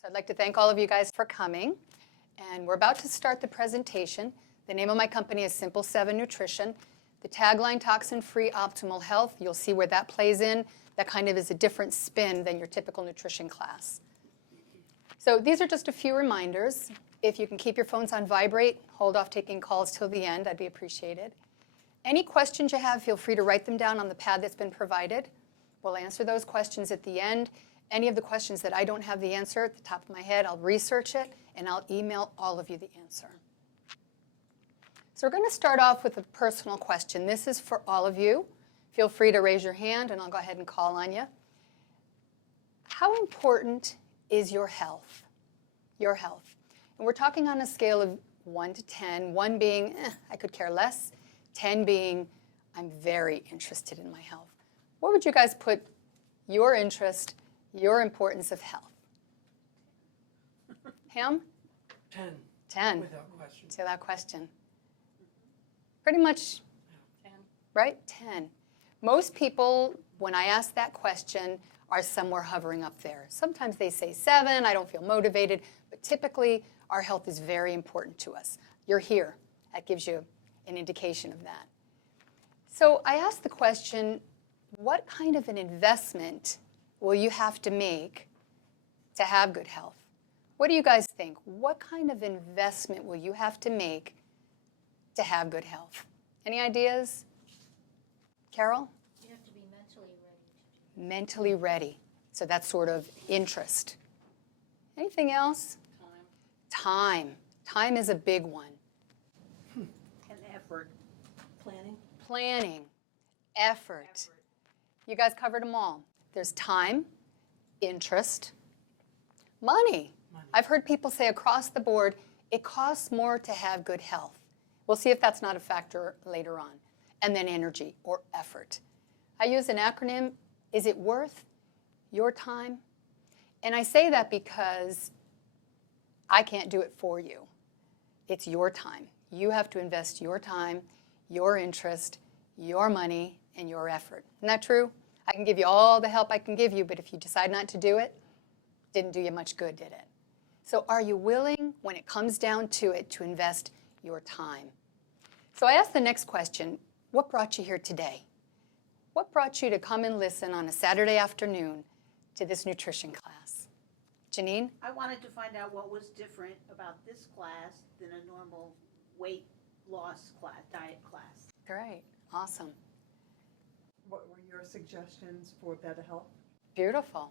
So I'd like to thank all of you guys for coming. And we're about to start the presentation. The name of my company is Simple 7 Nutrition. The tagline, Toxin-Free Optimal Health, you'll see where that plays in. That kind of is a different spin than your typical nutrition class. So these are just a few reminders. If you can keep your phones on vibrate, hold off taking calls till the end, I'd be appreciated. Any questions you have, feel free to write them down on the pad that's been provided. We'll answer those questions at the end. Any of the questions that I don't have the answer at the top of my head, I'll research it, and I'll email all of you the answer. So we're going to start off with a personal question. This is for all of you. Feel free to raise your hand, and I'll go ahead and call on you. How important is your health? Your health. And we're talking on a scale of 1 to 10, 1 being, I could care less, 10 being, I'm very interested in my health. What would you guys put your interest, your importance of health? Pam? 10. 10. Without question. Without question. Pretty much, 10. right? 10. Most people, when I ask that question, are somewhere hovering up there. Sometimes they say 7, I don't feel motivated, but typically our health is very important to us. You're here. That gives you an indication of that. So I asked the question, what kind of an investment will you have to make to have good health? What do you guys think? What kind of investment will you have to make to have good health? Any ideas? Carol? You have to be mentally ready. Mentally ready. So that's sort of interest. Anything else? Time. Time is a big one. And effort. Planning. Planning. Effort. You guys covered them all. There's time, interest, money. I've heard people say across the board, it costs more to have good health. We'll see if that's not a factor later on. And then energy or effort. I use an acronym, is it worth your time? And I say that because I can't do it for you. It's your time. You have to invest your time, your interest, your money, and your effort. Isn't that true? I can give you all the help I can give you, but if you decide not to do it, didn't do you much good, did it? So are you willing, when it comes down to it, to invest your time? So I asked the next question, what brought you here today? What brought you to come and listen on a Saturday afternoon to this nutrition class? Janine? I wanted to find out what was different about this class than a normal weight loss class, diet class. Great. Awesome. What were your suggestions for better health? Beautiful.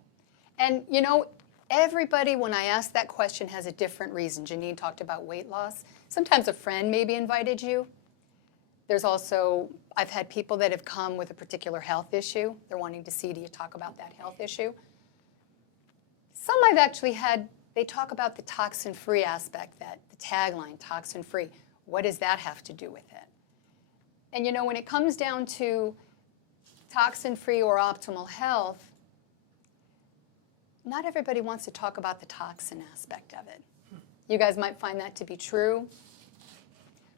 And you know, everybody, when I ask that question, has a different reason. Janine talked about weight loss. Sometimes a friend maybe invited you. There's also, I've had people that have come with a particular health issue. They're wanting to see, do you talk about that health issue? Some I've actually had, they talk about the toxin-free aspect, that the tagline, toxin-free. What does that have to do with it? And you know, when it comes down to toxin-free or optimal health, not everybody wants to talk about the toxin aspect of it. You guys might find that to be true.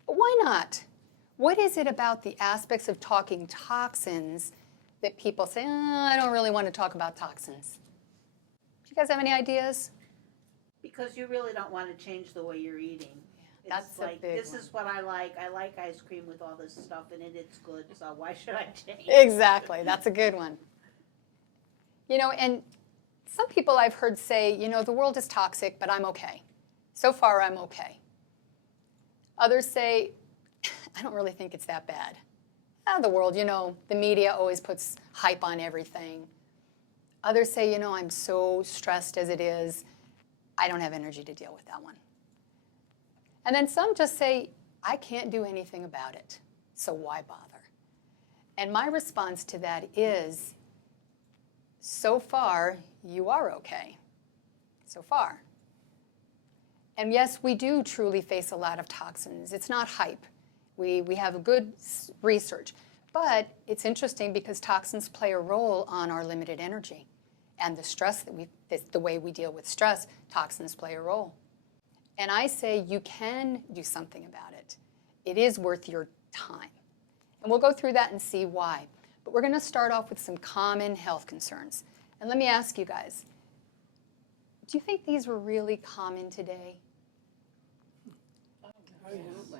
But why not? What is it about the aspects of talking toxins that people say, I don't really want to talk about toxins? Do you guys have any ideas? Because you really don't want to change the way you're eating. That's It's a like, big this one. is what I like. I like ice cream with all this stuff in it. It's good, so why should I change? Exactly. That's a good one. You know, and some people I've heard say, you know, the world is toxic, but I'm okay. So far, I'm okay. Others say, I don't really think it's that bad. The world, you know, the media always puts hype on everything. Others say, you know, I'm so stressed as it is, I don't have energy to deal with that one. And then some just say, I can't do anything about it, so why bother? And my response to that is, so far, you are okay. So far. And yes, we do truly face a lot of toxins. It's not hype. We have good research. But it's interesting because toxins play a role on our limited energy. And the stress the way we deal with stress, toxins play a role. And I say you can do something about it. It is worth your time. And we'll go through that and see why. But we're going to start off with some common health concerns. And let me ask you guys, Do you think these were really common today? Absolutely.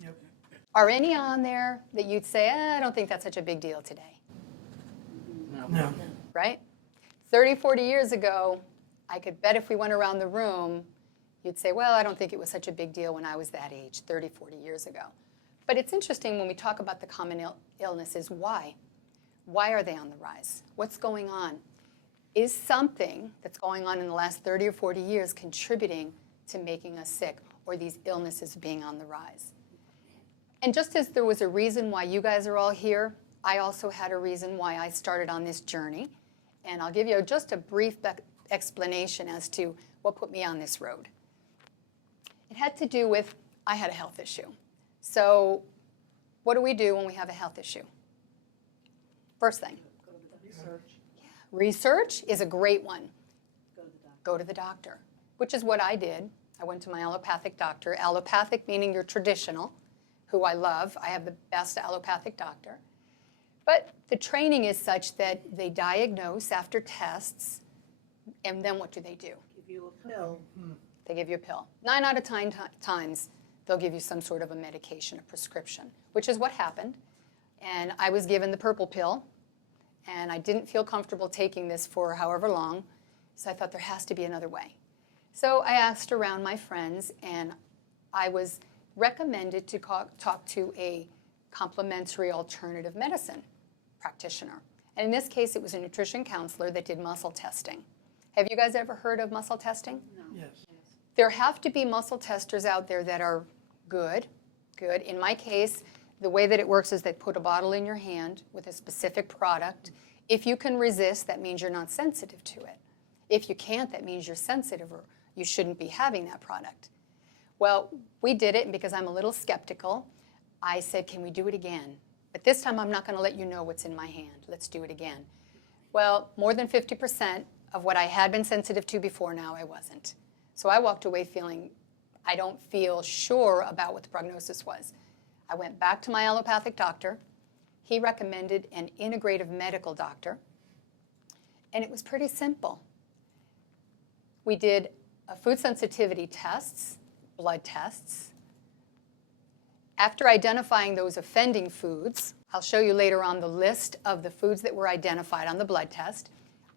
Yep. Are any on there that you'd say, I don't think that's such a big deal today, No. right? 30, 40 years ago, I could bet if we went around the room, you'd say, well, I don't think it was such a big deal when I was that age, 30, 40 years ago. But it's interesting when we talk about the common illnesses, why? Why are they on the rise? What's going on? Is something that's going on in the last 30 or 40 years contributing to making us sick or these illnesses being on the rise? And just as there was a reason why you guys are all here, I also had a reason why I started on this journey. And I'll give you just a brief explanation as to what put me on this road. It had to do with, I had a health issue. So what do we do when we have a health issue? First thing. Research. Research is a great one. Go to the doctor, which is what I did. I went to my allopathic doctor. Allopathic meaning you're traditional, who I love. I have the best allopathic doctor. But the training is such that they diagnose after tests, and then what do? Give you a pill. They give you a pill. 9 out of 10 times, they'll give you some sort of a medication, a prescription, which is what happened. And I was given the purple pill, and I didn't feel comfortable taking this for however long, so I thought there has to be another way. So I asked around my friends, and I was recommended to talk to a complementary alternative medicine practitioner. And in this case, it was a nutrition counselor that did muscle testing. Have you guys ever heard of muscle testing? Yes. There have to be muscle testers out there that are good. In my case, the way that it works is they put a bottle in your hand with a specific product. If you can resist, that means you're not sensitive to it. If you can't, that means you're sensitive or you shouldn't be having that product. Well, we did it, and because I'm a little skeptical, I said, can we do it again? But this time I'm not going to let you know what's in my hand. Let's do it again. Well, more than 50% of what I had been sensitive to before, now I wasn't. So I walked away feeling I don't feel sure about what the prognosis was. I went back to my allopathic doctor. He recommended an integrative medical doctor, and it was pretty simple. We did food sensitivity tests, blood tests. After identifying those offending foods, I'll show you later on the list of the foods that were identified on the blood test.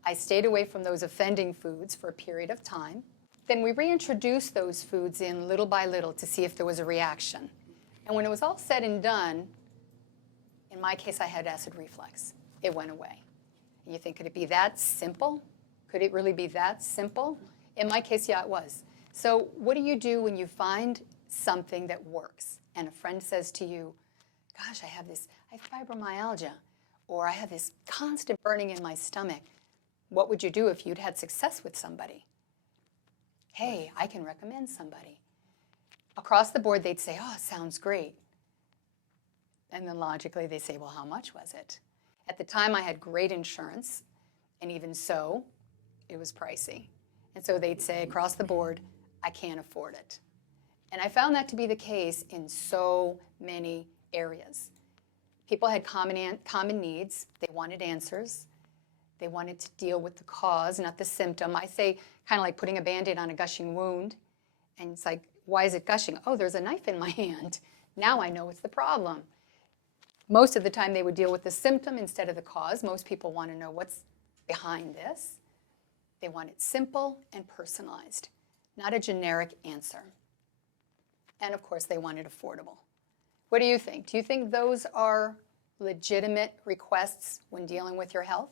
I stayed away from those offending foods for a period of time. Then we reintroduced those foods in little by little to see if there was a reaction. And when it was all said and done, in my case, I had acid reflux. It went away. And you think, could it be that simple? Could it really be that simple? In my case, yeah, it was. So what do you do when you find something that works and a friend says to you, gosh, I have fibromyalgia, or I have this constant burning in my stomach? What would you do if you'd had success with somebody? Hey, I can recommend somebody. Across the board, they'd say, oh, it sounds great. And then logically, they say, well, how much was it? At the time, I had great insurance, and even so, it was pricey. And so they'd say across the board, I can't afford it. And I found that to be the case in so many areas. People had common needs. They wanted answers. They wanted to deal with the cause, not the symptom. I say kind of like putting a Band-Aid on a gushing wound. And it's like, why is it gushing? Oh, there's a knife in my hand. Now I know it's the problem. Most of the time they would deal with the symptom instead of the cause. Most people want to know what's behind this. They want it simple and personalized, not a generic answer. And of course, they want it affordable. What do you think? Do you think those are legitimate requests when dealing with your health?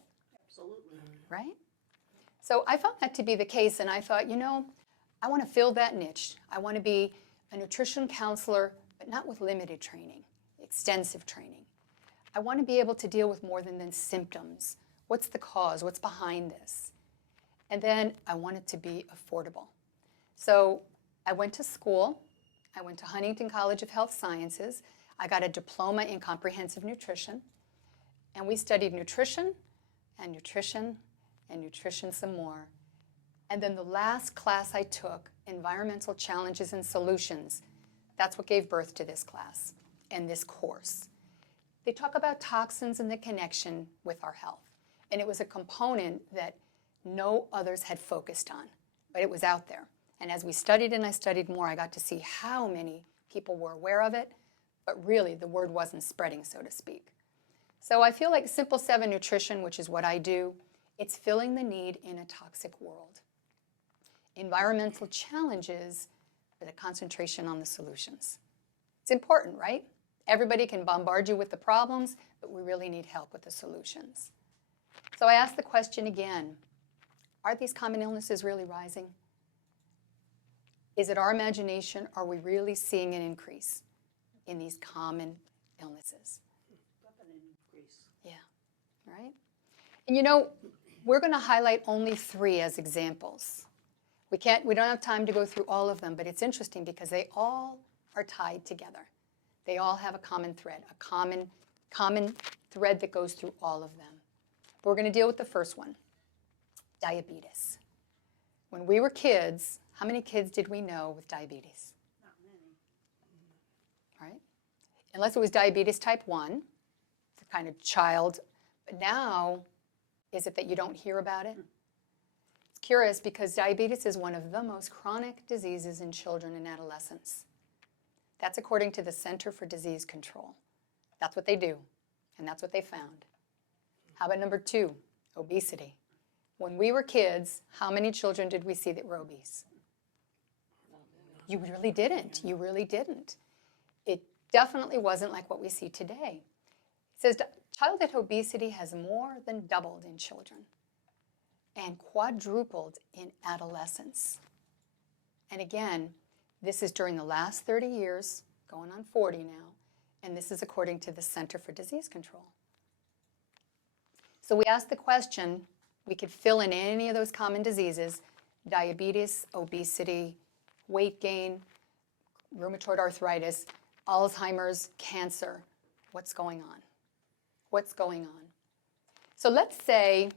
Absolutely. Right? So I found that to be the case, and I thought, I want to fill that niche. I want to be a nutrition counselor, but not with limited training, extensive training. I want to be able to deal with more than symptoms. What's the cause? What's behind this? And then I want it to be affordable. So I went to school. I went to Huntington College of Health Sciences. I got a diploma in comprehensive nutrition. And we studied nutrition and nutrition and nutrition some more. And then the last class I took, Environmental Challenges and Solutions, that's what gave birth to this class and this course. They talk about toxins and the connection with our health. And it was a component that no others had focused on. but it was out there. And as we studied and I studied more, I got to see how many people were aware of it, but really the word wasn't spreading, so to speak. So I feel like Simple 7 nutrition, which is what I do, it's filling the need in a toxic world. Environmental challenges with a concentration on the solutions. It's important, right? Everybody can bombard you with the problems, but we really need help with the solutions. So I ask the question again, are these common illnesses really rising? Is it our imagination? Are we really seeing an increase in these common illnesses? Definite increase. Yeah, right? And you know, we're going to highlight only 3 as examples. We don't have time to go through all of them, but it's interesting because they all are tied together. They all have a common thread, a common thread that goes through all of them. But we're going to deal with the first one, diabetes. When we were kids, how many kids did we know with diabetes? Not many. Right? Unless it was diabetes type 1, it's a kind of child. But now, is it that you don't hear about it? It's curious because diabetes is one of the most chronic diseases in children and adolescents. That's according to the Center for Disease Control. That's what they do, and that's what they found. How about number 2, obesity? When we were kids, how many children did we see that were obese? You really didn't. You really didn't. It definitely wasn't like what we see today. It says childhood obesity has more than doubled in children and quadrupled in adolescents. And again, this is during the last 30 years, going on 40 now, and this is according to the Center for Disease Control. So we asked the question, we could fill in any of those common diseases, diabetes, obesity, weight gain, rheumatoid arthritis, Alzheimer's, cancer. What's going on? What's going on? So let's say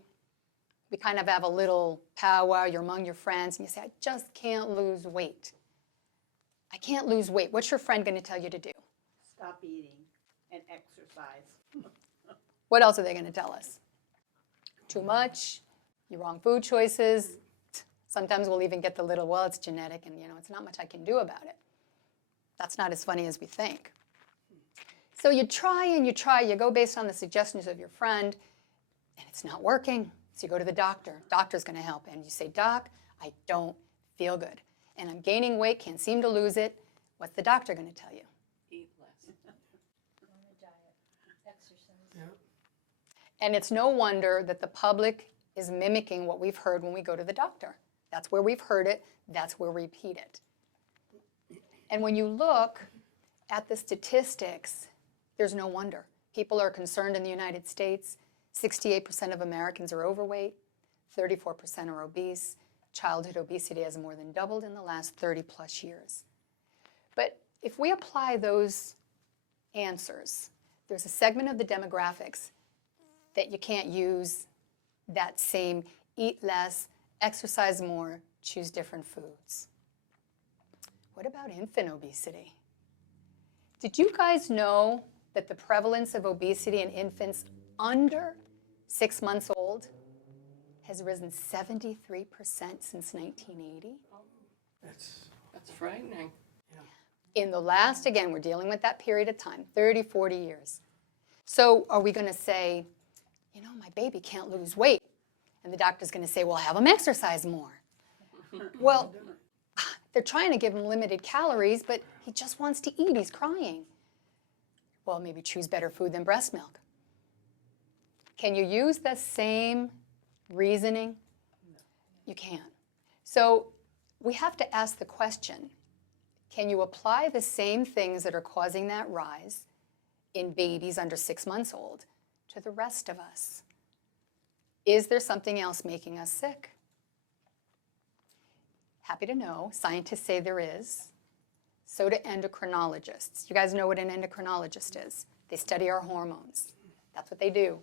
we kind of have a little powwow, you're among your friends, and you say, I just can't lose weight. I can't lose weight. What's your friend going to tell you to do? Stop eating and exercise. What else are they going to tell us? Too much, your wrong food choices. Sometimes we'll even get the little, well, it's genetic and, it's not much I can do about it. That's not as funny as we think. So you try and you try. You go based on the suggestions of your friend, and it's not working. So you go to the doctor. Doctor's going to help. And you say, Doc, I don't feel good. And I'm gaining weight, can't seem to lose it. What's the doctor going to tell you? Eat less. On a diet, exercise. Yeah. And it's no wonder that the public is mimicking what we've heard when we go to the doctor. That's where we've heard it. That's where we repeat it. And when you look at the statistics, there's no wonder. People are concerned in the United States. 68% of Americans are overweight. 34% are obese. Childhood obesity has more than doubled in the last 30 plus years. But if we apply those answers, there's a segment of the demographics that you can't use that same eat less, exercise more, choose different foods. What about infant obesity? Did you guys know that the prevalence of obesity in infants under 6 months old has risen 73% since 1980? That's frightening. In the last, again, we're dealing with that period of time, 30, 40 years. So are we going to say, my baby can't lose weight? And the doctor's going to say, well, have him exercise more. Well, they're trying to give him limited calories, but he just wants to eat. He's crying. Well, maybe choose better food than breast milk. Can you use the same reasoning? You can't. So we have to ask the question, can you apply the same things that are causing that rise in babies under 6 months old to the rest of us? Is there something else making us sick? Happy to know, scientists say there is. So do endocrinologists. You guys know what an endocrinologist is. They study our hormones. That's what they do.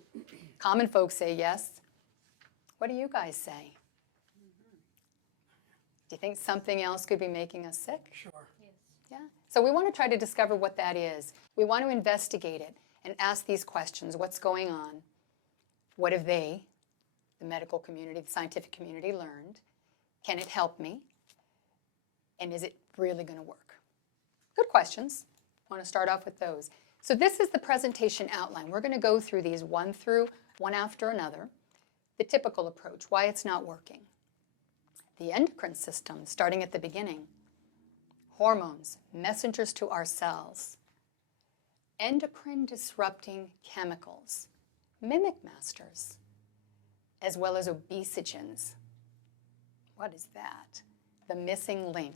Common folks say yes. What do you guys say? Do you think something else could be making us sick? Sure. Yes. Yeah. So we want to try to discover what that is. We want to investigate it and ask these questions. What's going on? What have they, the medical community, the scientific community, learned? Can it help me? And is it really going to work? Good questions. I want to start off with those. So this is the presentation outline. We're going to go through these one after another. The typical approach, why it's not working. The endocrine system, starting at the beginning. Hormones, messengers to our cells. Endocrine disrupting chemicals, mimic masters, as well as obesogens. What is that? The missing link.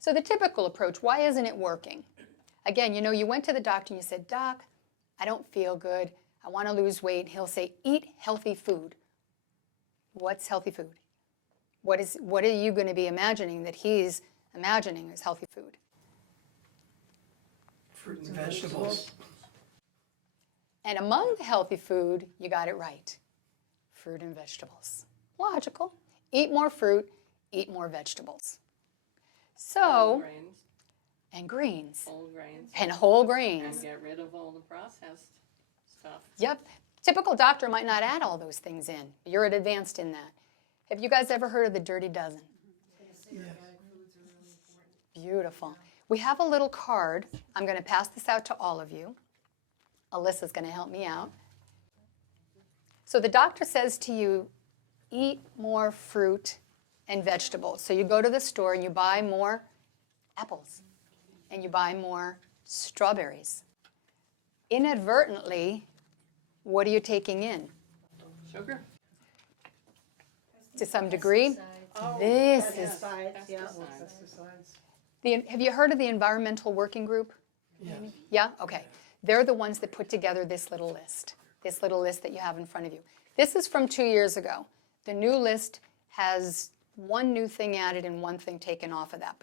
So the typical approach, why isn't it working? Again, you went to the doctor and you said, Doc, I don't feel good. I want to lose weight. He'll say, eat healthy food. What's healthy food? What are you going to be imagining that he's imagining as healthy food? Fruit and vegetables. And among the healthy food, you got it right. Fruit and vegetables. Logical. Eat more fruit, eat more vegetables. Whole So, grains, and greens. whole grains, And whole and grains. get rid of all the processed stuff. Yep. Typical doctor might not add all those things in. You're advanced in that. Have you guys ever heard of the Dirty Dozen? Yes. Beautiful. We have a little card. I'm going to pass this out to all of you. Alyssa's going to help me out. So the doctor says to you, eat more fruit and vegetables. So you go to the store and you buy more apples and you buy more strawberries. Inadvertently, what are you taking in? Sugar? To some degree, Pesticides. Oh, this is yes, Pesticides, yeah. pesticides. have you heard of the Environmental Working Group? Yes. Yeah? Okay. They're the ones that put together this little list that you have in front of you. This is from 2 years ago. The new list has one new thing added and one thing taken off of that,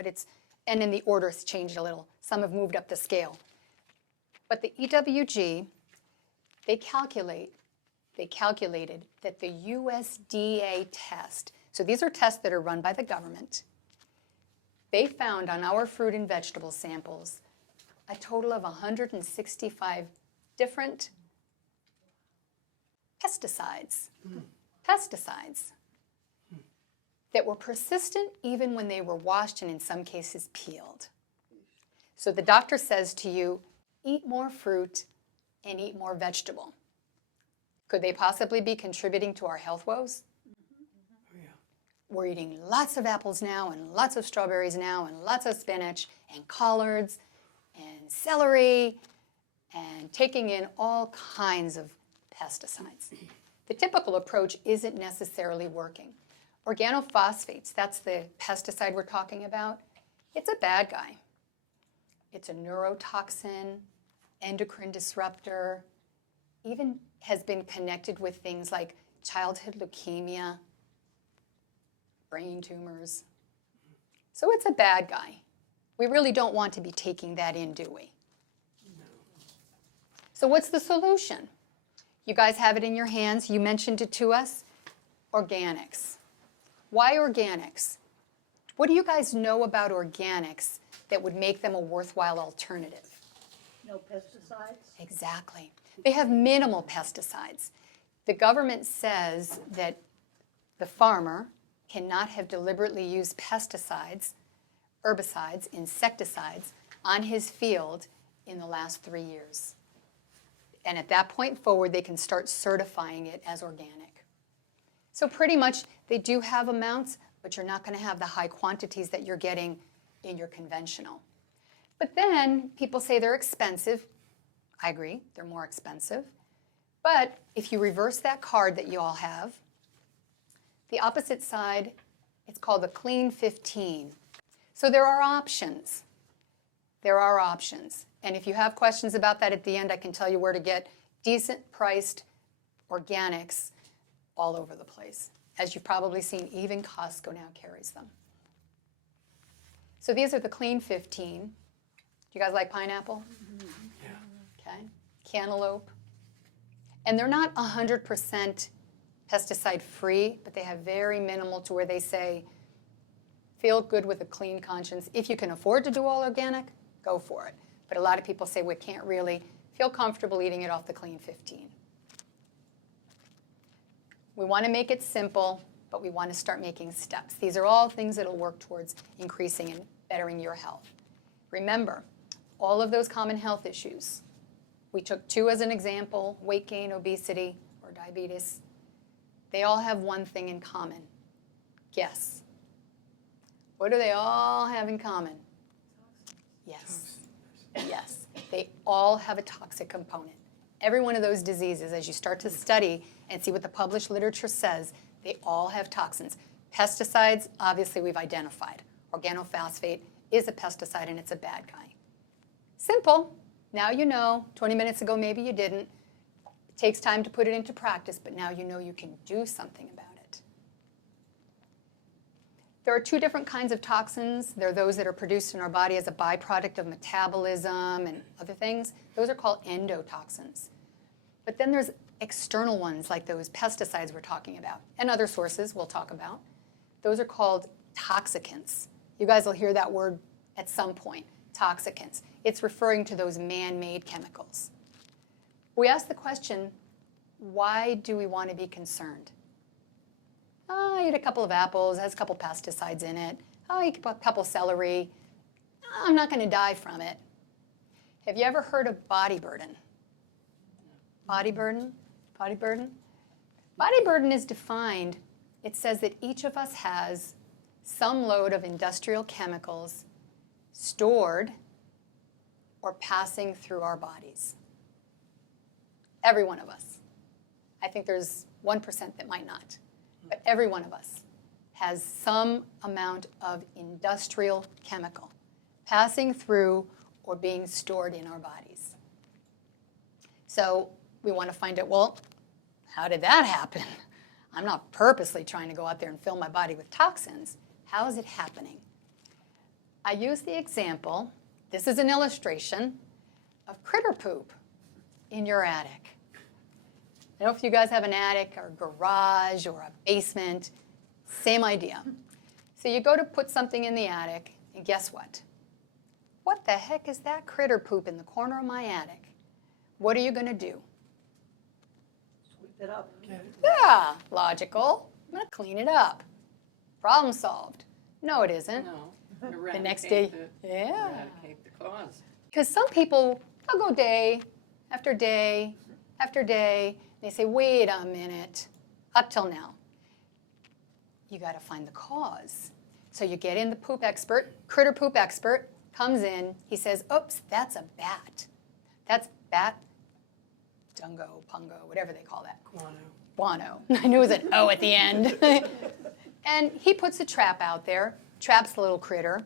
and in the order it's changed a little. Some have moved up the scale. But the EWG, they calculated that the USDA test, so these are tests that are run by the government, they found on our fruit and vegetable samples a total of 165 different pesticides that were persistent even when they were washed and in some cases peeled. So the doctor says to you, eat more fruit and eat more vegetable. Could they possibly be contributing to our health woes? Oh, yeah. We're eating lots of apples now and lots of strawberries now and lots of spinach and collards and celery and taking in all kinds of pesticides. The typical approach isn't necessarily working. Organophosphates, that's the pesticide we're talking about, it's a bad guy. It's a neurotoxin, endocrine disruptor, even has been connected with things like childhood leukemia, brain tumors. So it's a bad guy. We really don't want to be taking that in, do we? No. So what's the solution? You guys have it in your hands. You mentioned it to us. Organics. Why organics? What do you guys know about organics that would make them a worthwhile alternative? No pesticides? Exactly. They have minimal pesticides. The government says that the farmer cannot have deliberately used pesticides, herbicides, insecticides on his field in the last 3 years. And at that point forward, they can start certifying it as organic. So pretty much they do have amounts, but you're not going to have the high quantities that you're getting in your conventional. But then people say they're expensive. I agree, they're more expensive. But if you reverse that card that you all have, the opposite side, it's called the Clean 15. So there are options. There are options. And if you have questions about that at the end, I can tell you where to get decent priced organics all over the place. As you've probably seen, even Costco now carries them. So these are the Clean 15. Do you guys like pineapple? Yeah. Okay. Cantaloupe. And they're not 100% pesticide free, but they have very minimal to where they say, feel good with a clean conscience. If you can afford to do all organic, go for it. But a lot of people say we can't really feel comfortable eating it off the Clean 15. We want to make it simple. but we want to start making steps. These are all things that will work towards increasing and bettering your health. Remember, all of those common health issues, we took 2 as an example, weight gain, obesity, or diabetes. They all have one thing in common. Guess. What do they all have in common? Yes. Yes. They all have a toxic component. Every one of those diseases, as you start to study and see what the published literature says, they all have toxins. Pesticides, obviously we've identified. Organophosphate is a pesticide and it's a bad guy. Simple. Now you know. 20 minutes ago maybe you didn't. It takes time to put it into practice, but now you know you can do something about it. There are 2 different kinds of toxins. There are those that are produced in our body as a byproduct of metabolism and other things. Those are called endotoxins. But then there's external ones like those pesticides we're talking about, and other sources we'll talk about. Those are called toxicants. You guys will hear that word at some point, toxicants. It's referring to those man-made chemicals. We ask the question, why do we want to be concerned? Oh, I eat a couple of apples, it has a couple pesticides in it. Oh, I eat a couple celery. I'm not going to die from it. Have you ever heard of body burden? Body burden? Body burden? Body burden is defined, it says that each of us has some load of industrial chemicals stored or passing through our bodies. Every one of us. I think there's 1% that might not. But every one of us has some amount of industrial chemical passing through or being stored in our bodies. So we want to find out, well, how did that happen? I'm not purposely trying to go out there and fill my body with toxins. How is it happening? I use the example, this is an illustration, of critter poop in your attic. I don't know if you guys have an attic or garage or a basement, same idea. So you go to put something in the attic, and guess what? What the heck is that critter poop in the corner of my attic? What are you going to do? Sweep it up. Get it? Yeah, logical. I'm going to clean it up. Problem solved. No, it isn't. No. The next day, yeah. Eradicate the cause. Because some people, they'll go day after day after day. They say, wait a minute, up till now. You got to find the cause. So you get in the poop expert, critter poop expert, comes in. He says, oops, that's a bat. That's bat, dungo, pungo, whatever they call that. Guano. Guano. I knew it was an O at the end. And he puts a trap out there, traps the little critter,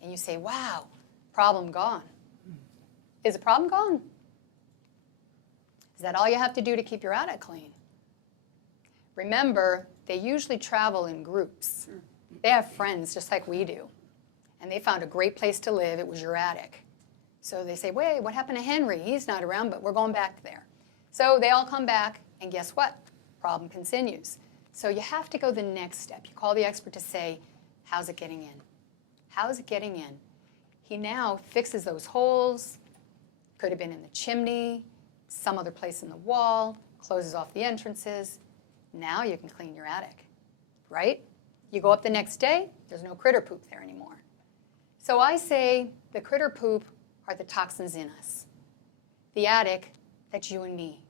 and you say, wow, problem gone. Is the problem gone? Is that all you have to do to keep your attic clean? Remember, they usually travel in groups. They have friends just like we do. And they found a great place to live. It was your attic. So they say, wait, what happened to Henry? He's not around, but we're going back there. So they all come back, and guess what? Problem continues. So you have to go the next step. You call the expert to say, how's it getting in? How's it getting in? He now fixes those holes. Could have been in the chimney, some other place in the wall, closes off the entrances. Now you can clean your attic, right? You go up the next day, there's no critter poop there anymore. So I say the critter poop are the toxins in us. The attic, that's you and me.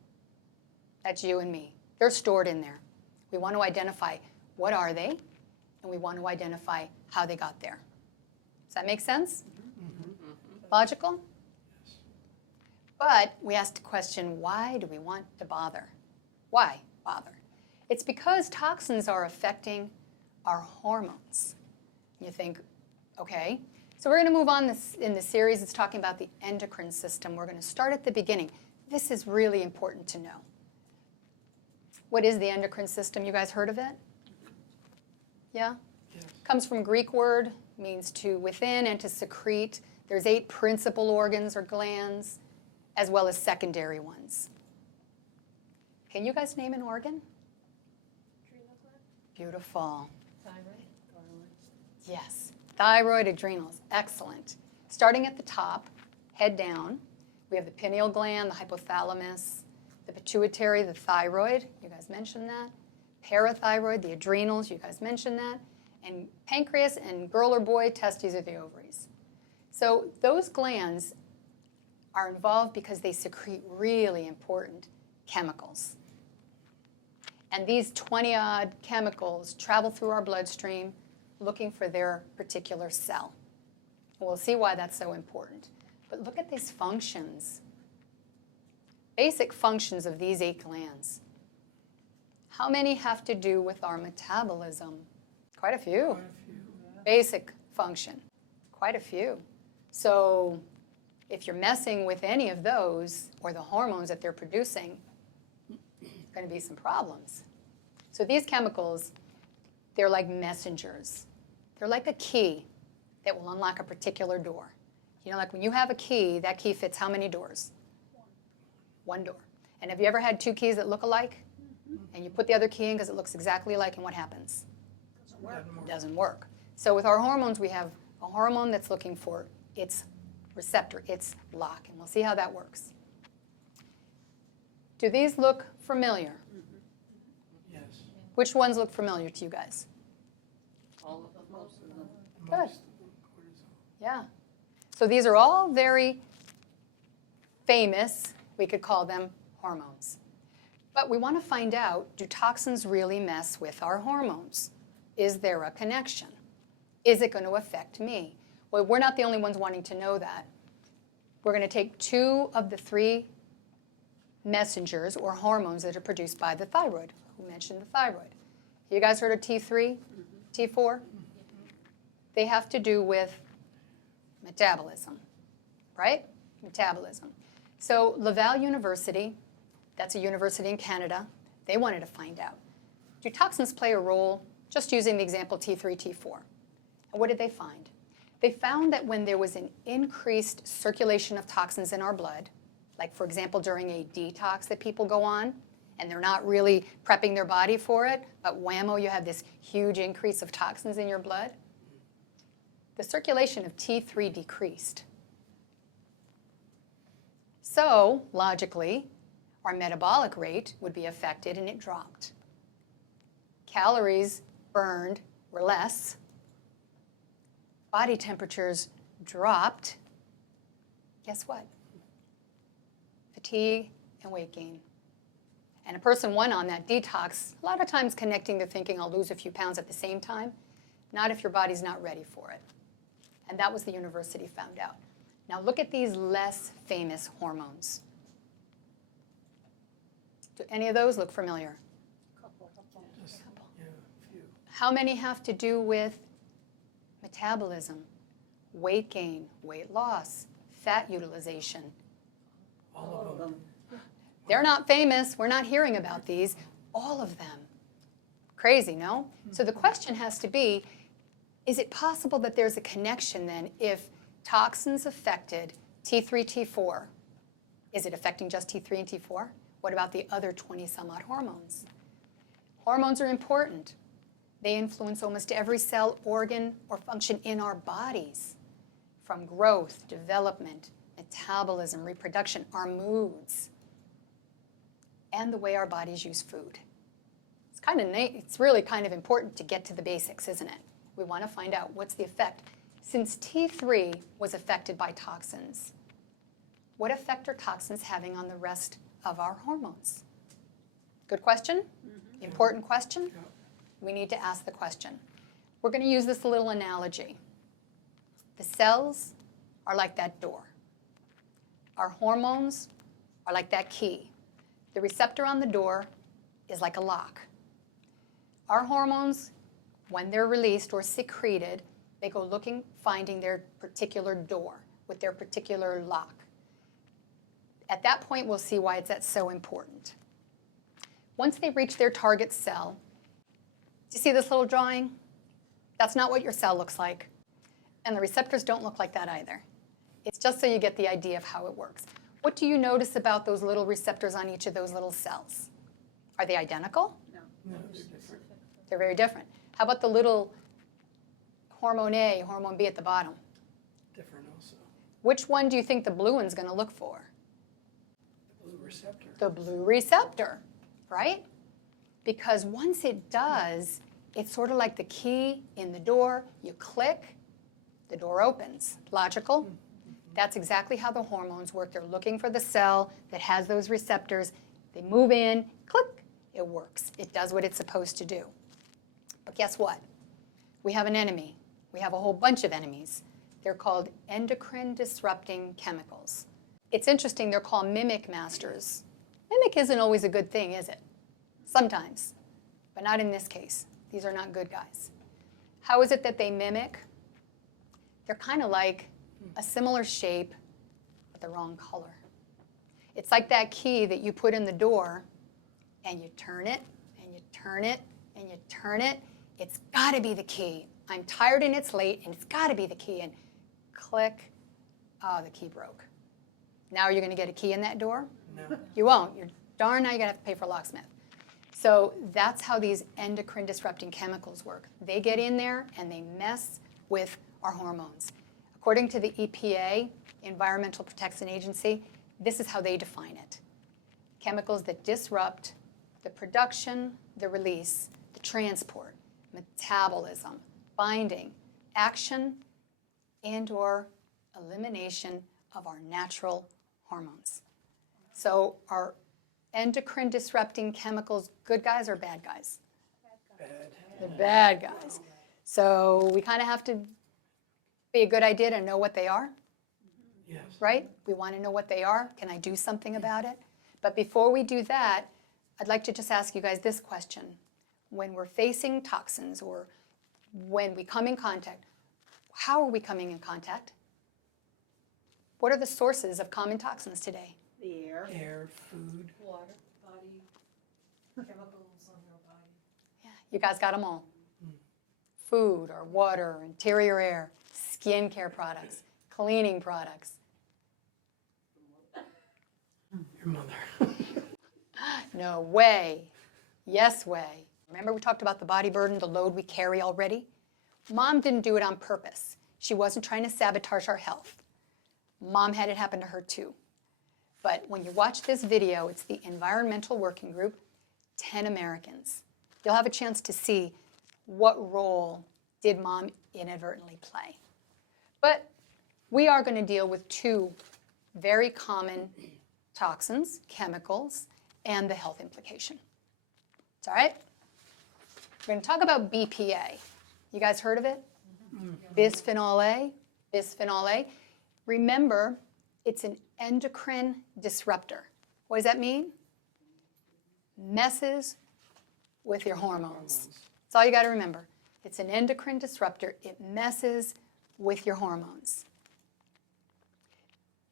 That's you and me. They're stored in there. We want to identify what are they, and we want to identify how they got there. Does that make sense? Logical? But we asked the question, why do we want to bother? Why bother? It's because toxins are affecting our hormones. You think, okay. So we're going to move on in the series. It's talking about the endocrine system. We're going to start at the beginning. This is really important to know. What is the endocrine system? You guys heard of it? Yeah? Yes. Comes from Greek word, means to within and to secrete. There's 8 principal organs or glands, as well as secondary ones. Can you guys name an organ? Adrenal gland, Beautiful. thyroid, Yes. Thyroid, adrenals. Excellent. Starting at the top, head down, we have the pineal gland, the hypothalamus, the pituitary, the thyroid. You guys mentioned that. parathyroid, the adrenals, you guys mentioned that, and pancreas, and girl or boy, testes or the ovaries. So those glands are involved because they secrete really important chemicals. And these 20-odd chemicals travel through our bloodstream looking for their particular cell. We'll see why that's so important. But look at these functions. Basic functions of these 8 glands. How many have to do with our metabolism? Quite a few. Quite a few. Basic function. Quite a few. So if you're messing with any of those or the hormones that they're producing, going to be some problems. So these chemicals, they're like messengers. They're like a key that will unlock a particular door. You know, like when you have a key, that key fits how many doors? One door. And have you ever had 2 keys that look alike? And you put the other key in because it looks exactly alike, and what happens? It doesn't work. So with our hormones, we have a hormone that's looking for its receptor, its lock, and we'll see how that works. Do these look familiar? Yes. Which ones look familiar to you guys? All of them. Most of them. Good. Most of them, cortisol. Yeah. So these are all very famous, we could call them hormones. But we want to find out, do toxins really mess with our hormones? Is there a connection? Is it going to affect me? Well, we're not the only ones wanting to know that. We're going to take 2 of the 3 messengers or hormones that are produced by the thyroid. Who mentioned the thyroid? You guys heard of T3, T4? They have to do with metabolism, right? Metabolism. So Laval University, that's a university in Canada, they wanted to find out, do toxins play a role, just using the example T3, T4? And what did they find? They found that when there was an increased circulation of toxins in our blood, like for example during a detox that people go on, and they're not really prepping their body for it, but whammo, you have this huge increase of toxins in your blood, the circulation of T3 decreased. So, logically, our metabolic rate would be affected and it dropped. Calories burned were less. Body temperatures dropped. Guess what? Fatigue and weight gain. And a person went on that detox, a lot of times connecting to thinking I'll lose a few pounds at the same time, not if your body's not ready for it. And that was the university found out. Now look at these less famous hormones. Do any of those look familiar? Just, yeah, a few. How many have to do with metabolism, weight gain, weight loss, fat utilization? All of them. They're not famous. We're not hearing about these. All of them. Crazy, no? So the question has to be, is it possible that there's a connection then if toxins affected T3, T4? Is it affecting just T3 and T4? What about the other 20-some-odd hormones? Hormones are important. They influence almost every cell, organ, or function in our bodies, from growth, development, metabolism, reproduction, our moods, and the way our bodies use food. It's really kind of important to get to the basics, isn't it? We want to find out what's the effect. Since T3 was affected by toxins, what effect are toxins having on the rest of our hormones? Good question? Important question? Yeah. We need to ask the question. We're going to use this little analogy. The cells are like that door. Our hormones are like that key. The receptor on the door is like a lock. Our hormones, when they're released or secreted, they go looking, finding their particular door with their particular lock. At that point, we'll see why that's so important. Once they reach their target cell, do you see this little drawing? That's not what your cell looks like. And the receptors don't look like that either. It's just so you get the idea of how it works. What do you notice about those little receptors on each of those little cells? Are they identical? No, they're different. They're very different. How about the little hormone A, hormone B at the bottom? Different also. Which one do you think the blue one's going to look for? The blue receptor. The blue receptor, right? because once it does, it's sort of like the key in the door. You click, the door opens. Logical? That's exactly how the hormones work. They're looking for the cell that has those receptors. They move in, click, it works. It does what it's supposed to do. But guess what? We have an enemy. We have a whole bunch of enemies. They're called endocrine disrupting chemicals. It's interesting, they're called mimic masters. Mimic isn't always a good thing, is it? Sometimes, but not in this case. These are not good guys. How is it that they mimic? They're kind of like a similar shape, but the wrong color. It's like that key that you put in the door, and you turn it, and you turn it, and you turn it. It's got to be the key. I'm tired and it's late, and it's got to be the key. And click, oh, the key broke. Now you're going to get a key in that door? No. You won't. You're darn now you're going to have to pay for a locksmith. So that's how these endocrine disrupting chemicals work. They get in there and they mess with our hormones. According to the EPA, Environmental Protection Agency, this is how they define it. Chemicals that disrupt the production, the release, the transport, metabolism, binding, action, and or elimination of our natural hormones. So are endocrine disrupting chemicals good guys or bad guys? Bad. They're bad guys. So we kind of have to be a good idea to know what they are, Yes. right? We want to know what they are. Can I do something about it? But before we do that, I'd like to just ask you guys this question. When we're facing toxins or when we come in contact, how are we coming in contact? What are the sources of common toxins today? The air. Air, food. Water, body, chemicals on your body. Yeah, you guys got them all. Food or water, interior air, skincare products, cleaning products. Your mother. No way. Yes way. Remember we talked about the body burden, the load we carry already? Mom didn't do it on purpose. She wasn't trying to sabotage our health. Mom had it happen to her too. But when you watch this video, it's the Environmental Working Group, 10 Americans. You'll have a chance to see what role did Mom inadvertently play. But we are going to deal with two very common toxins, chemicals, and the health implication. It's all right? We're going to talk about BPA. You guys heard of it? Bisphenol A. Bisphenol A. Remember, it's an endocrine disruptor. What does that mean? Messes with your hormones. That's all you got to remember. It's an endocrine disruptor. It messes with your hormones.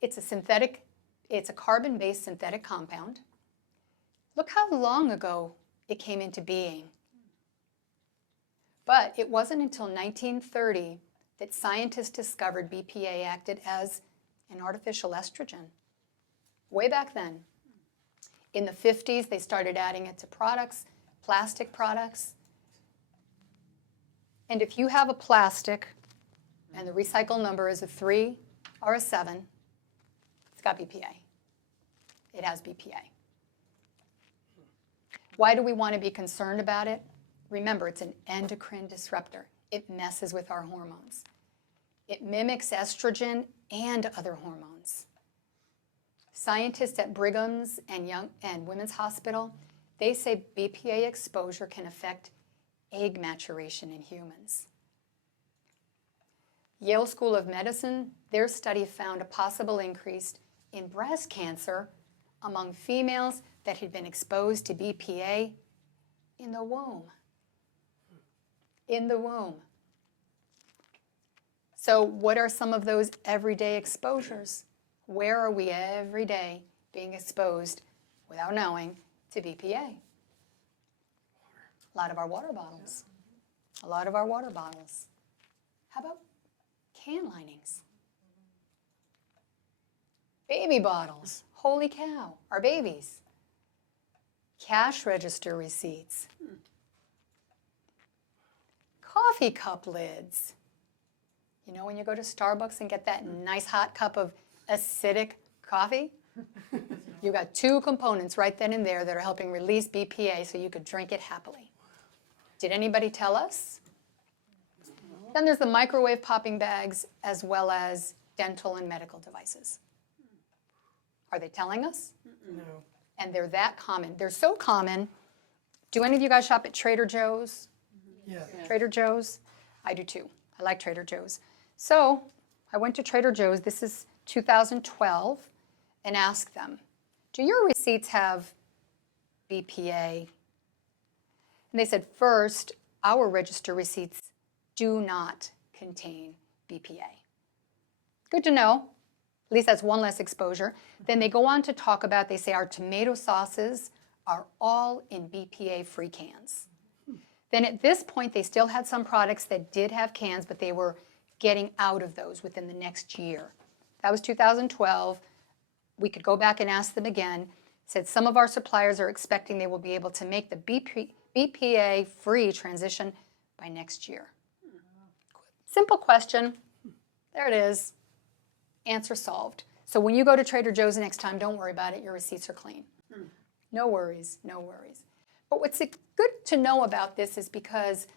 It's a carbon-based synthetic compound. Look how long ago it came into being. But it wasn't until 1930 that scientists discovered BPA acted as an artificial estrogen. Way back then. In the 50s, they started adding it to products, plastic products. And if you have a plastic and the recycle number is a 3 or a 7, it's got BPA. It has BPA. Why do we want to be concerned about it? Remember, it's an endocrine disruptor. It messes with our hormones. It mimics estrogen and other hormones. Scientists at Brigham's and Women's Hospital, they say BPA exposure can affect egg maturation in humans. Yale School of Medicine, their study found a possible increase in breast cancer among females that had been exposed to BPA in the womb. In the womb. So what are some of those everyday exposures? Where are we every day being exposed without knowing to BPA? A lot of our water bottles. A lot of our water bottles. How about can linings? Baby bottles. Holy cow, our babies. Cash register receipts. Coffee cup lids. You know when you go to Starbucks and get that nice hot cup of acidic coffee? You got 2 components right then and there that are helping release BPA so you could drink it happily. Did anybody tell us? Then there's the microwave popping bags as well as dental and medical devices. Are they telling us? No. And they're that common. They're so common. Do any of you guys shop at Trader Joe's? Yeah. Trader Joe's? I do too. I like Trader Joe's. So I went to Trader Joe's, this is 2012, and asked them, do your receipts have BPA? And they said, first, our register receipts do not contain BPA. Good to know. At least that's one less exposure. Then they go on to talk about, they say our tomato sauces are all in BPA-free cans. Then at this point, they still had some products that did have cans, but they were getting out of those within the next year. That was 2012. We could go back and ask them again. Said some of our suppliers are expecting they will be able to make the BPA-free transition by next year. Simple question. There it is. Answer solved. So when you go to Trader Joe's next time, don't worry about it. Your receipts are clean. No worries, no worries. But what's good to know about this is because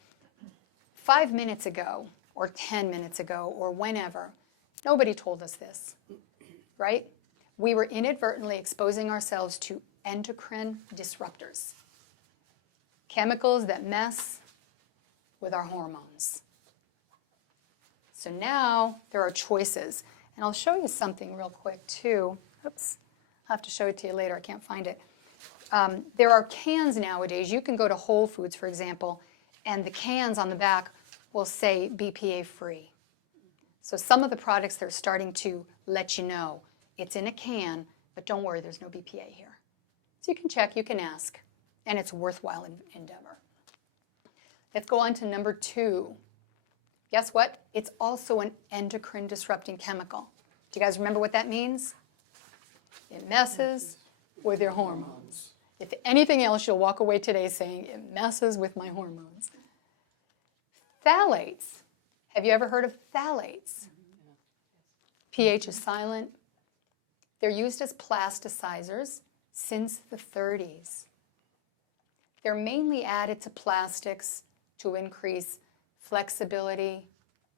5 minutes ago, or 10 minutes ago, or whenever, nobody told us this, right? We were inadvertently exposing ourselves to endocrine disruptors, chemicals that mess with our hormones. So now there are choices. And I'll show you something real quick too. Oops, I'll have to show it to you later. I can't find it. There are cans nowadays. You can go to Whole Foods, for example, and the cans on the back will say BPA free. So some of the products they're starting to let you know it's in a can, but don't worry, there's no BPA here. So you can check, you can ask, and it's a worthwhile endeavor. Let's go on to number 2. Guess what? It's also an endocrine disrupting chemical. Do you guys remember what that means? It messes with your hormones. If anything else, you'll walk away today saying, it messes with my hormones. Phthalates. Have you ever heard of phthalates? pH is silent. They're used as plasticizers since the 30s. They're mainly added to plastics to increase flexibility,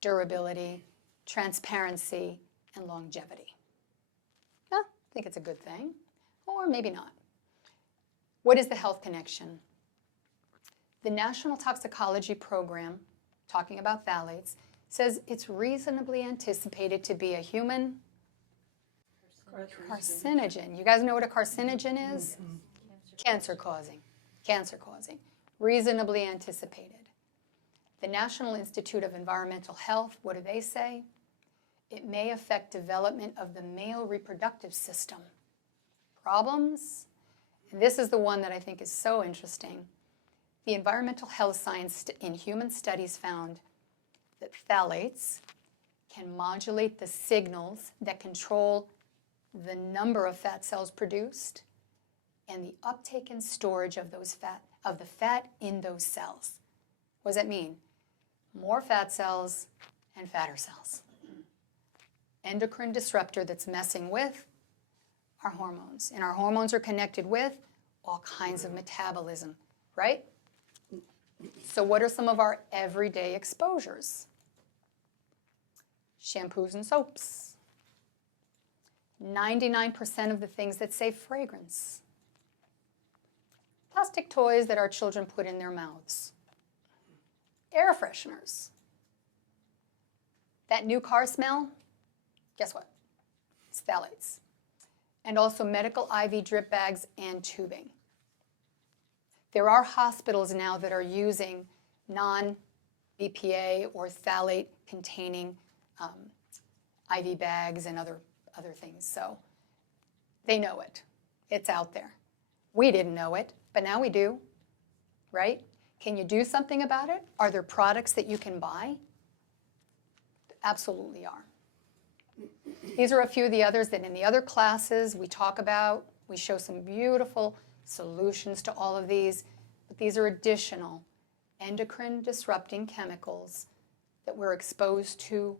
durability, transparency, and longevity. I think it's a good thing, or maybe not. What is the health connection? The National Toxicology Program, talking about phthalates, says it's reasonably anticipated to be a human carcinogen. You guys know what a carcinogen is? Cancer-causing. Cancer-causing. Reasonably anticipated. The National Institute of Environmental Health, what do they say? It may affect development of the male reproductive system. Problems? And this is the one that I think is so interesting. The environmental health science in human studies found that phthalates can modulate the signals that control the number of fat cells produced and the uptake and storage of the fat in those cells. What does that mean? More fat cells and fatter cells. Endocrine disruptor that's messing with our hormones. And our hormones are connected with all kinds of metabolism, right? So what are some of our everyday exposures? Shampoos and soaps. 99% of the things that say fragrance. Plastic toys that our children put in their mouths. Air fresheners. That new car smell, guess what? It's phthalates. And also medical IV drip bags and tubing. There are hospitals now that are using non-BPA or phthalate-containing IV bags and other things. So they know it. It's out there. We didn't know it, but now we do, right? Can you do something about it? Are there products that you can buy? Absolutely are. These are a few of the others that in the other classes we talk about. We show some beautiful solutions to all of these, but these are additional endocrine disrupting chemicals that we're exposed to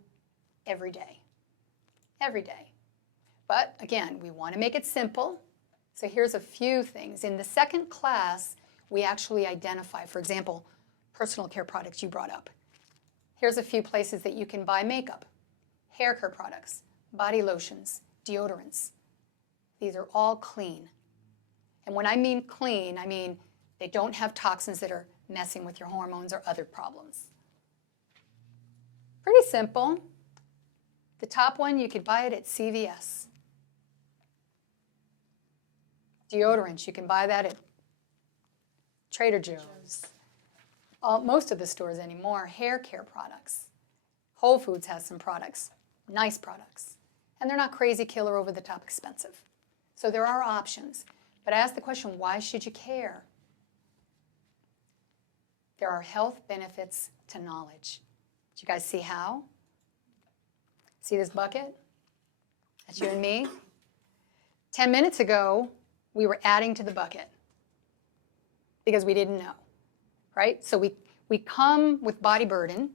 every day. Every day. But again, we want to make it simple. So here's a few things. In the second class, we actually identify, for example, personal care products you brought up. Here's a few places that you can buy makeup, hair care products, body lotions, deodorants. These are all clean. And when I mean clean, I mean they don't have toxins that are messing with your hormones or other problems. Pretty simple. The top one, you could buy it at CVS. Deodorants, you can buy that at Trader Joe's. Most of the stores anymore. Hair care products. Whole Foods has some products, nice products. And they're not crazy killer over the top expensive. So there are options. But I ask the question, why should you care? There are health benefits to knowledge. Do you guys see how? See this bucket? That's you and me. 10 minutes ago, we were adding to the bucket because we didn't know, right? So we come with body burden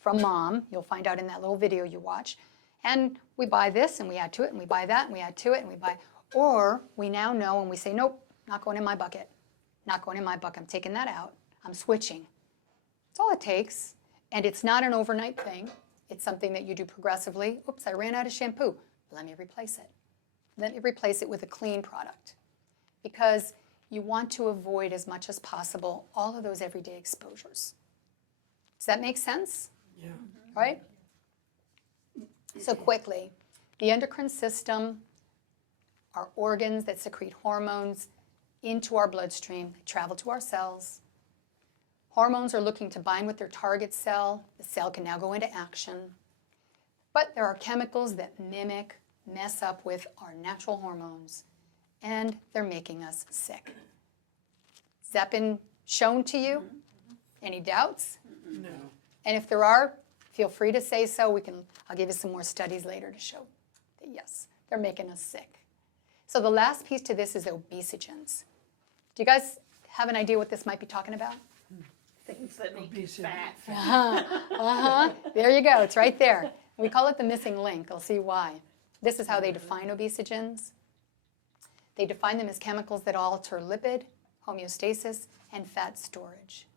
from mom. You'll find out in that little video you watch. And we buy this and we add to it, and we buy that and we add to it, and we buy. Or we now know and we say, nope, not going in my bucket. Not going in my bucket. I'm taking that out. I'm switching. That's all it takes. And it's not an overnight thing. It's something that you do progressively. Oops, I ran out of shampoo. Let me replace it. Let me replace it with a clean product. Because you want to avoid as much as possible all of those everyday exposures. Does that make sense? Yeah. Right? So quickly, the endocrine system are organs that secrete hormones into our bloodstream. They travel to our cells. Hormones are looking to bind with their target cell. The cell can now go into action. But there are chemicals that mimic, mess up with our natural hormones, and they're making us sick. Has that been shown to you? Any doubts? No. And if there are, feel free to say so. I'll give you some more studies later to show that yes, they're making us sick. So the last piece to this is obesogens. Do you guys have an idea what this might be talking about? Things that make you Obesity. fat. There you go. It's right there. We call it the missing link. I'll see why. This is how they define obesogens. They define them as chemicals that alter lipid, homeostasis, and fat storage.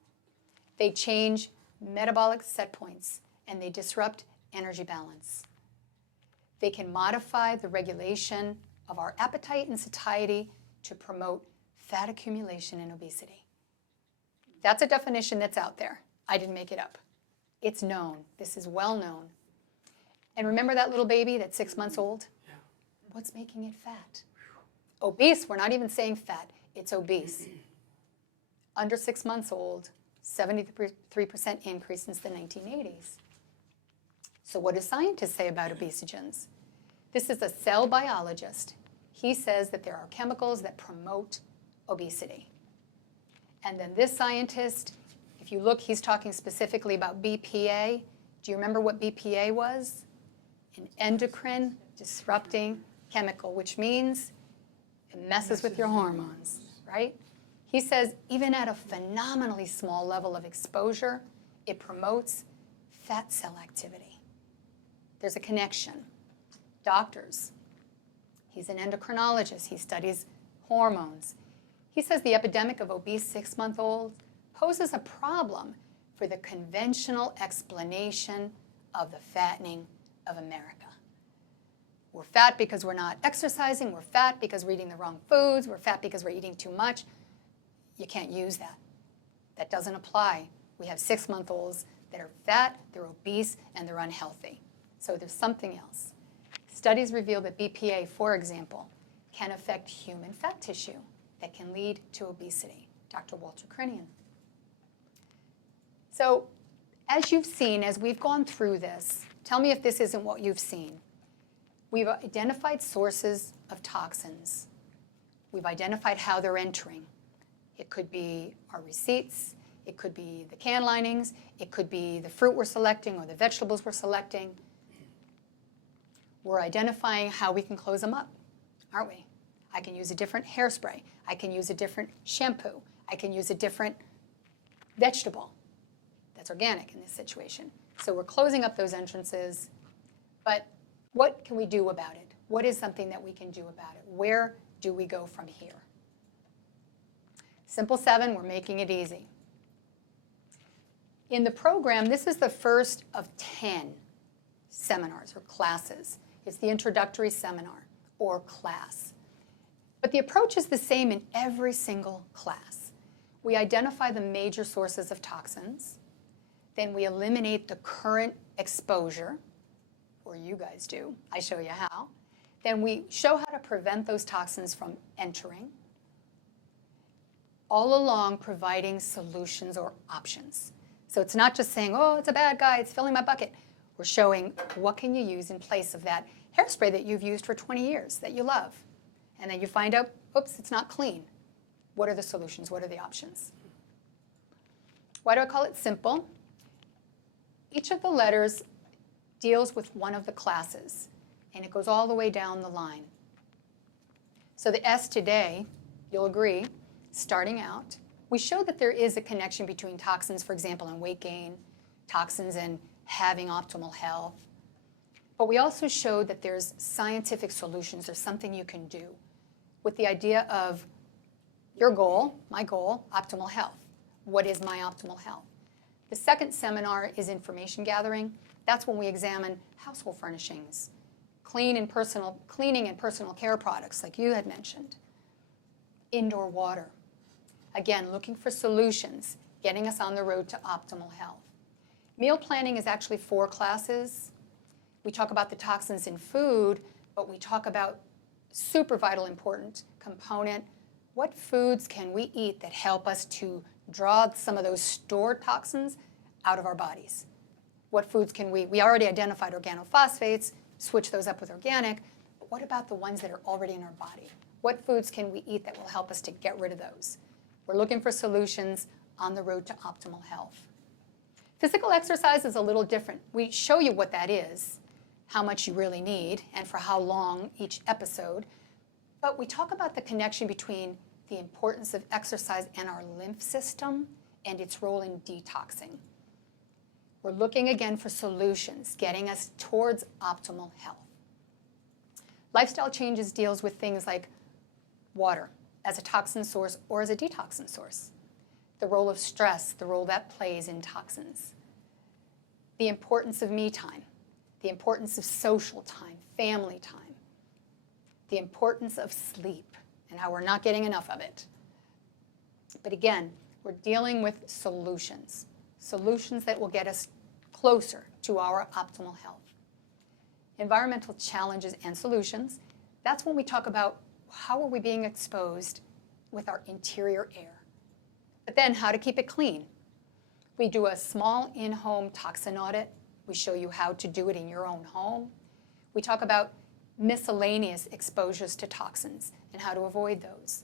They change metabolic set points, and they disrupt energy balance. They can modify the regulation of our appetite and satiety to promote fat accumulation and obesity. That's a definition that's out there. I didn't make it up. It's known. This is well known. And remember that little baby that's 6 months old? Yeah. What's making it fat? Obese, we're not even saying fat. It's obese. Under 6 months old, 73% increase since the 1980s. So what do scientists say about obesogens? This is a cell biologist. He says that there are chemicals that promote obesity. And then this scientist, if you look, he's talking specifically about BPA. Do you remember what BPA was? An endocrine disrupting chemical, which means it messes with your hormones, right? He says even at a phenomenally small level of exposure, it promotes fat cell activity. There's a connection. Doctors, he's an endocrinologist. He studies hormones. He says the epidemic of obese 6-month-olds poses a problem for the conventional explanation of the fattening of America. We're fat because we're not exercising. We're fat because we're eating the wrong foods. We're fat because we're eating too much. You can't use that. That doesn't apply. We have 6-month-olds that are fat, they're obese, and they're unhealthy. So there's something else. Studies reveal that BPA, for example, can affect human fat tissue that can lead to obesity. Dr. Walter Crinian. So as you've seen, as we've gone through this, tell me if this isn't what you've seen. We've identified sources of toxins. We've identified how they're entering. It could be our receipts. It could be the can linings. It could be the fruit we're selecting or the vegetables we're selecting. We're identifying how we can close them up, aren't we? I can use a different hairspray. I can use a different shampoo. I can use a different vegetable that's organic in this situation. So we're closing up those entrances, but what can we do about it? What is something that we can do about it? Where do we go from here? Simple 7, we're making it easy. In the program, this is the first of 10 seminars or classes. It's the introductory seminar or class. But the approach is the same in every single class. We identify the major sources of toxins, then we eliminate the current exposure, or you guys do, I show you how. Then we show how to prevent those toxins from entering, all along providing solutions or options. So it's not just saying, oh, it's a bad guy, it's filling my bucket. We're showing what can you use in place of that hairspray that you've used for 20 years that you love. And then you find out, oops, it's not clean. What are the solutions? What are the options? Why do I call it simple? Each of the letters deals with one of the classes, and it goes all the way down the line. So the S today, you'll agree, starting out, we show that there is a connection between toxins, for example, and weight gain, toxins and having optimal health. But we also showed that there's scientific solutions. There's something you can do with the idea of your goal, my goal, optimal health. What is my optimal health? The second seminar is information gathering. That's when we examine household furnishings, cleaning and personal care products like you had mentioned, indoor water. Again, looking for solutions, getting us on the road to optimal health. Meal planning is actually 4 classes. We talk about the toxins in food, but we talk about super vital important component. What foods can we eat that help us to draw some of those stored toxins out of our bodies? What foods can we already identified organophosphates, switch those up with organic, but what about the ones that are already in our body? What foods can we eat that will help us to get rid of those? We're looking for solutions on the road to optimal health. Physical exercise is a little different. We show you what that is, how much you really need, and for how long each episode. But we talk about the connection between the importance of exercise and our lymph system and its role in detoxing. We're looking again for solutions, getting us towards optimal health. Lifestyle changes deals with things like water as a toxin source or as a detoxin source. The role of stress, the role that plays in toxins. The importance of me time, the importance of social time, family time. The importance of sleep and how we're not getting enough of it. But again, we're dealing with solutions that will get us closer to our optimal health. Environmental challenges and solutions, that's when we talk about how are we being exposed with our interior air. But then how to keep it clean. We do a small in-home toxin audit. We show you how to do it in your own home. We talk about miscellaneous exposures to toxins and how to avoid those.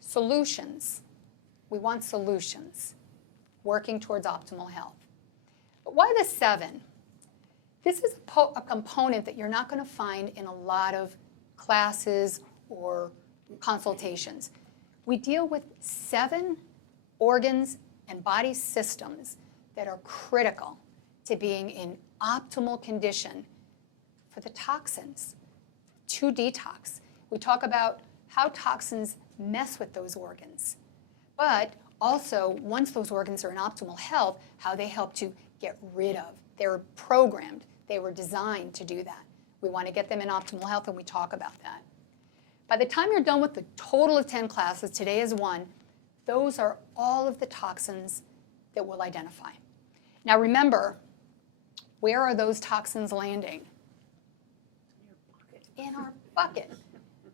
Solutions. We want solutions, working towards optimal health. But why the 7? This is a component that you're not going to find in a lot of classes or consultations. We deal with 7 organs and body systems that are critical to being in optimal condition for the toxins to detox. We talk about how toxins mess with those organs, but also once those organs are in optimal health, how they help to get rid of. They're programmed, they were designed to do that. We want to get them in optimal health, and we talk about that. By the time you're done with the total of 10 classes, today is 1, those are all of the toxins that we'll identify. Now remember, where are those toxins landing? In our bucket.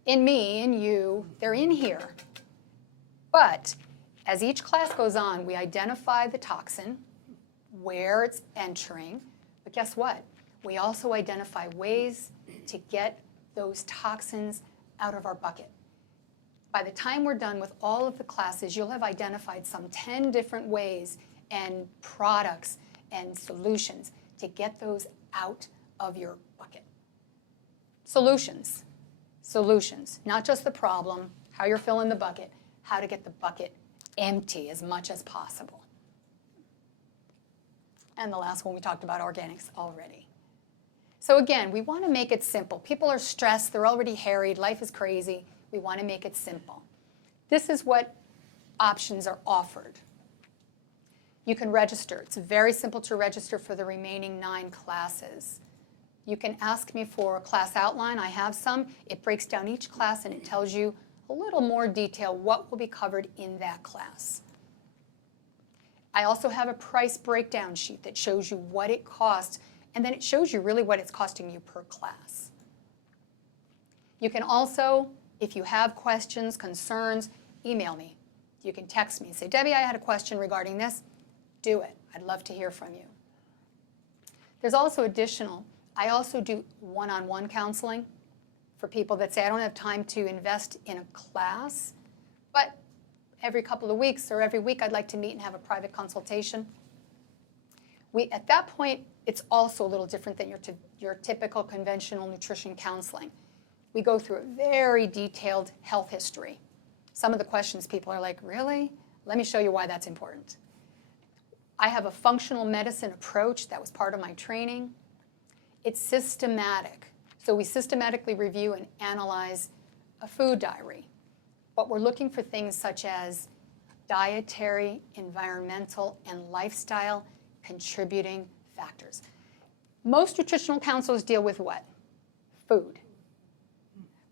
In me, in you, they're in here. But as each class goes on, we identify the toxin, where it's entering, but guess what? We also identify ways to get those toxins out of our bucket. By the time we're done with all of the classes, you'll have identified some 10 different ways and products and solutions to get those out of your bucket. Solutions, not just the problem, how you're filling the bucket, how to get the bucket empty as much as possible. And the last one, we talked about organics already. So again, we want to make it simple. People are stressed, they're already harried, life is crazy. We want to make it simple. This is what options are offered. You can register. It's very simple to register for the remaining 9 classes. You can ask me for a class outline. I have some. It breaks down each class and it tells you a little more detail what will be covered in that class. I also have a price breakdown sheet that shows you what it costs, and then it shows you really what it's costing you per class. You can also, if you have questions, concerns, email me. You can text me and say, Debbie, I had a question regarding this. Do it. I'd love to hear from you. There's also additional, I also do one-on-one counseling for people that say, I don't have time to invest in a class, but every couple of weeks or every week I'd like to meet and have a private consultation. At that point, it's also a little different than your typical conventional nutrition counseling. We go through a very detailed health history. Some of the questions people are like, really? Let me show you why that's important. I have a functional medicine approach that was part of my training. It's systematic. So we systematically review and analyze a food diary. But we're looking for things such as dietary, environmental, and lifestyle contributing factors. Most nutritional counselors deal with what? Food.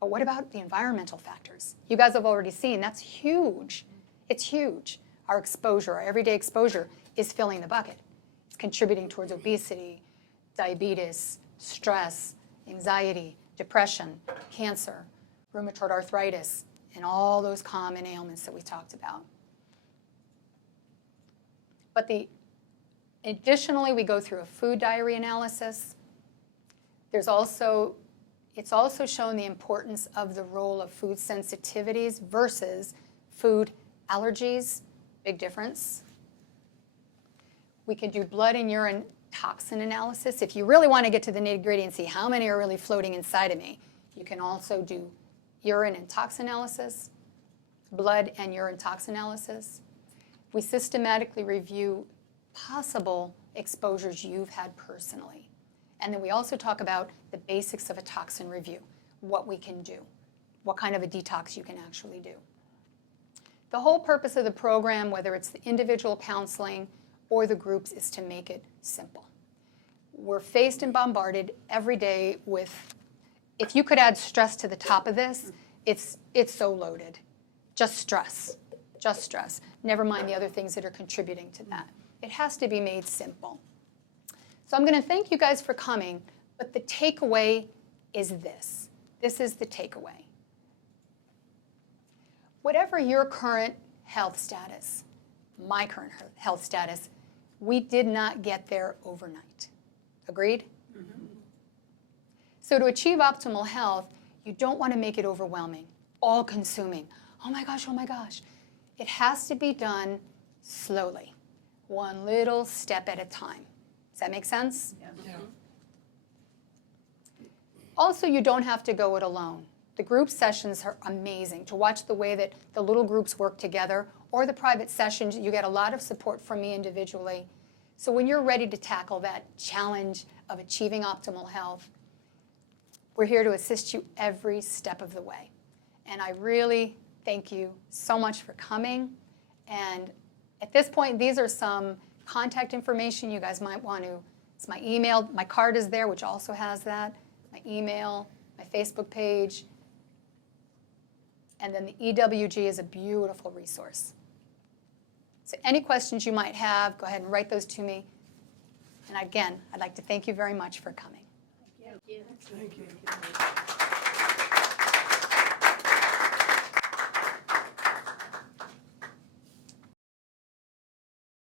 But what about the environmental factors? You guys have already seen that's huge. It's huge. Our exposure, our everyday exposure, is filling the bucket. It's contributing towards obesity, diabetes, stress, anxiety, depression, cancer, rheumatoid arthritis, and all those common ailments that we talked about. But additionally, we go through a food diary analysis. It's also shown the importance of the role of food sensitivities versus food allergies. Big difference. We can do blood and urine toxin analysis. If you really want to get to the nitty-gritty and see how many are really floating inside of me, you can also do urine and toxin analysis, blood and urine toxin analysis. We systematically review possible exposures you've had personally. And then we also talk about the basics of a toxin review, what we can do, what kind of a detox you can actually do. The whole purpose of the program, whether it's the individual counseling or the groups, is to make it simple. We're faced and bombarded every day with, if you could add stress to the top of this, it's so loaded. Just stress, just stress. Never mind the other things that are contributing to that. It has to be made simple. So I'm going to thank you guys for coming, but the takeaway is this. This is the takeaway. Whatever your current health status, my current health status, we did not get there overnight. Agreed? Mm-hmm. So to achieve optimal health, you don't want to make it overwhelming, all-consuming. Oh my gosh, oh my gosh. It has to be done slowly, one little step at a time. Does that make sense? Yeah. Also, you don't have to go it alone. The group sessions are amazing. To watch the way that the little groups work together, or the private sessions, you get a lot of support from me individually. So when you're ready to tackle that challenge of achieving optimal health, we're here to assist you every step of the way. And I really thank you so much for coming. And at this point, these are some contact information you guys might want to. It's my email. My card is there, which also has that. My email, my Facebook page. And then the EWG is a beautiful resource. So any questions you might have, go ahead and write those to me. And again, I'd like to thank you very much for coming. Thank you. Thank you.